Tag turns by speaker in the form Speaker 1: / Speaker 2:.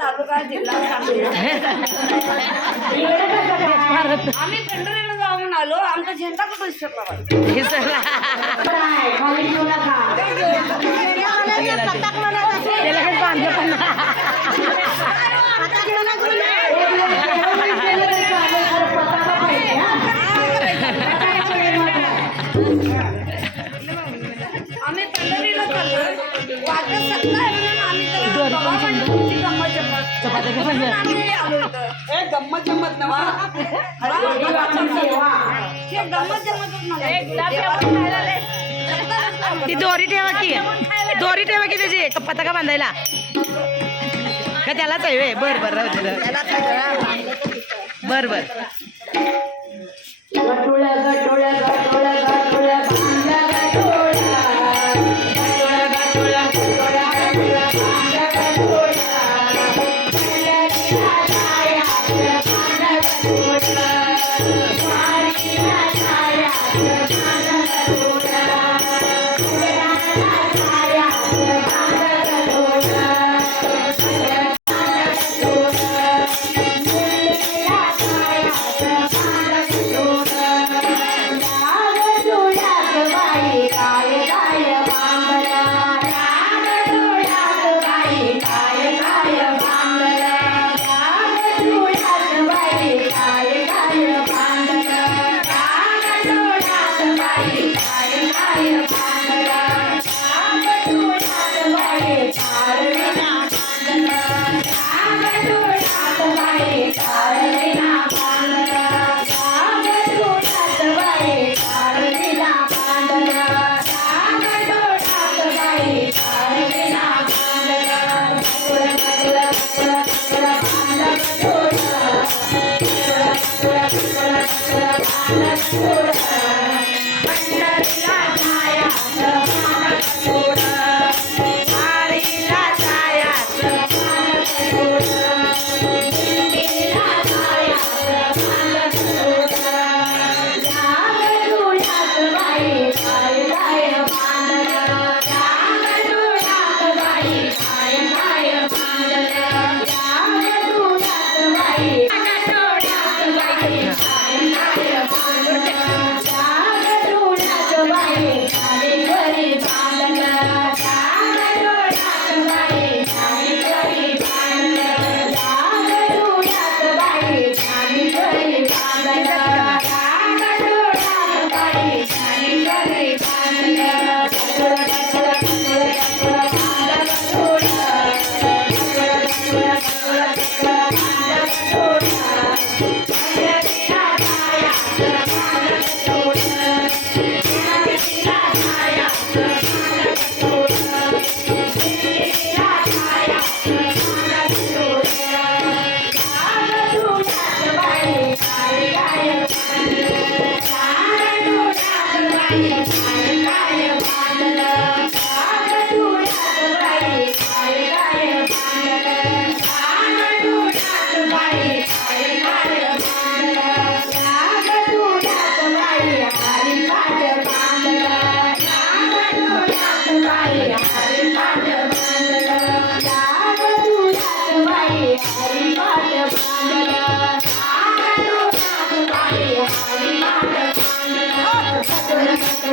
Speaker 1: तालुका जिल्हा सांगली. आम्ही पंढरीला जाऊन आलो. आमचा झेंडा कुठं. आम्ही पंढरीला चाललोय. वाटत सत्ता
Speaker 2: चपात्या.
Speaker 3: ए गंमत जम्मत नवा.
Speaker 2: ती दोरी ठेवा की दोरी ठेवा की त्याची पताका बांधायला का त्यालाच आहे? बर बर. बर बर